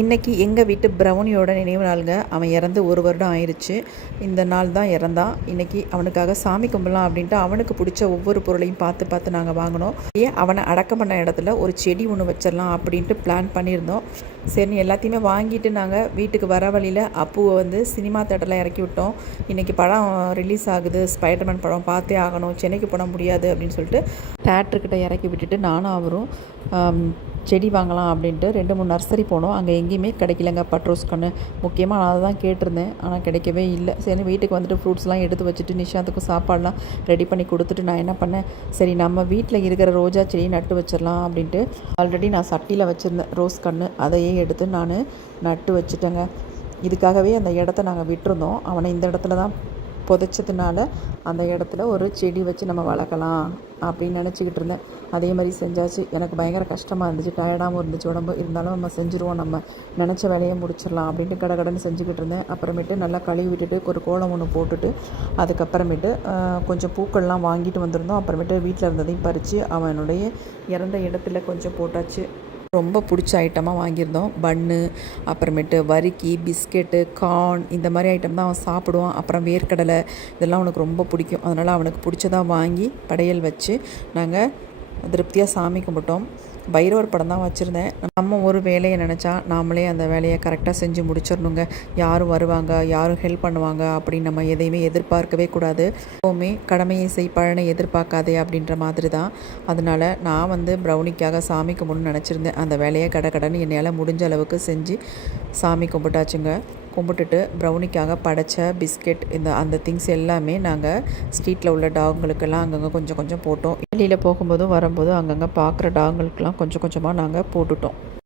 இன்றைக்கி எங்கள் வீட்டு ப்ரௌனியோட நினைவு நாளுங்க. அவன் இறந்து 1 வருடம் ஆயிடுச்சு. இந்த நாள் தான் இறந்தான். இன்றைக்கி அவனுக்காக சாமி கும்பிடலாம் அப்படின்ட்டு அவனுக்கு பிடிச்ச ஒவ்வொரு பொருளையும் பார்த்து பார்த்து நாங்கள் வாங்கினோம். அவனை அடக்கம் பண்ண இடத்துல ஒரு செடி ஒன்று வச்சிடலாம் அப்படின்ட்டு பிளான் பண்ணியிருந்தோம். சரி எல்லாத்தையுமே வாங்கிட்டு நாங்கள் வீட்டுக்கு வர வழியில் அப்புவை வந்து சினிமா தேட்டரில் இறக்கி விட்டோம். இன்றைக்கி படம் ரிலீஸ் ஆகுது, ஸ்பைடர்மேன் படம் பார்த்தே ஆகணும், சென்னைக்கு போட முடியாது அப்படின்னு சொல்லிட்டு தேட்டர்கிட்ட இறக்கி விட்டுட்டு நானும் அவரும் செடி வாங்கலாம் அப்படின்ட்டு 2-3 நர்சரி போனோம். அங்கே எங்கேயுமே கிடைக்கலங்க பட்ரோஸ் கன்று. முக்கியமாக நான் அதை தான் கேட்டிருந்தேன், ஆனால் கிடைக்கவே இல்லை. சரி வீட்டுக்கு வந்துட்டு ஃப்ரூட்ஸ்லாம் எடுத்து வச்சுட்டு நிஷாந்துக்கும் சாப்பாடெலாம் ரெடி பண்ணி கொடுத்துட்டு நான் என்ன பண்ணேன், சரி நம்ம வீட்டில் இருக்கிற ரோஜா செடி நட்டு வச்சிடலாம் அப்படின்ட்டு ஆல்ரெடி நான் சட்டியில் வச்சுருந்தேன் ரோஸ் கன்று, அதையே எடுத்து நான் நட்டு வச்சுட்டேங்க. இதுக்காகவே அந்த இடத்த நாங்கள் விட்டுருந்தோம். அவனை இந்த இடத்துல தான் புதைச்சதுனால அந்த இடத்துல ஒரு செடி வச்சு நம்ம வளர்க்கலாம் அப்படின்னு நினச்சிக்கிட்டு இருந்தேன். அதே மாதிரி செஞ்சாச்சு. எனக்கு பயங்கர கஷ்டமாக இருந்துச்சு, டயர்டாகவும் இருந்துச்சு உடம்பு. இருந்தாலும் நம்ம செஞ்சுருவோம், நம்ம நினச்ச வேலையை முடிச்சிடலாம் அப்படின்ட்டு கடகடன்னு செஞ்சுக்கிட்டு இருந்தேன். அப்புறமேட்டு நல்லா கழுவி விட்டுட்டு ஒரு கோலம் ஒன்று போட்டுட்டு அதுக்கப்புறமேட்டு கொஞ்சம் பூக்கள்லாம் வாங்கிட்டு வந்திருந்தோம். அப்புறமேட்டு வீட்டில் இருந்ததையும் பறித்து அவனுடைய இறந்த இடத்துல கொஞ்சம் போட்டாச்சு. ரொம்ப பிடிச்ச ஐட்டமாக வாங்கியிருந்தோம். பன்னு, அப்புறமேட்டு வறுக்கி, பிஸ்கெட்டு, கார்ன் இந்த மாதிரி ஐட்டம் தான் அவன் சாப்பிடுவான். அப்புறம் வேர்க்கடலை இதெல்லாம் அவனுக்கு ரொம்ப பிடிக்கும். அதனால் அவனுக்கு பிடிச்சதாக வாங்கி படையல் வச்சு நாங்கள் திருப்தியாக சாமி கும்பிட்டோம். பைரவர் படம் தான் வச்சுருந்தேன். நம்ம ஒரு வேலையை நினச்சா நாமளே அந்த வேலையை கரெக்டாக செஞ்சு முடிச்சிடணுங்க. யாரும் வருவாங்க, யாரும் ஹெல்ப் பண்ணுவாங்க அப்படின்னு நம்ம எதையுமே எதிர்பார்க்கவே கூடாது. எப்போவுமே கடமையை செய் பலனை எதிர்பார்க்காதே அப்படின்ற மாதிரி தான். அதனால் நான் வந்து ப்ரௌனிக்காக சாமி கும்பிடணும்னு நினச்சிருந்தேன். அந்த வேலையை கடன்னு என்னால் முடிஞ்ச அளவுக்கு செஞ்சு சாமி கும்பிட்டாச்சுங்க. கும்பிட்டுட்டு ப்ரௌனிக்காக படைச்ச பிஸ்கெட் அந்த திங்ஸ் எல்லாமே நாங்கள் ஸ்ட்ரீட்டில் உள்ள டாகுங்களுக்கெல்லாம் அங்கங்கே கொஞ்சம் கொஞ்சம் போட்டோம். வெளியில் போகும்போதும் வரும்போதும் அங்கங்கே பார்க்குற டாகுங்களுக்கெல்லாம் கொஞ்சம் கொஞ்சமாக நாங்கள் போட்டுட்டோம்.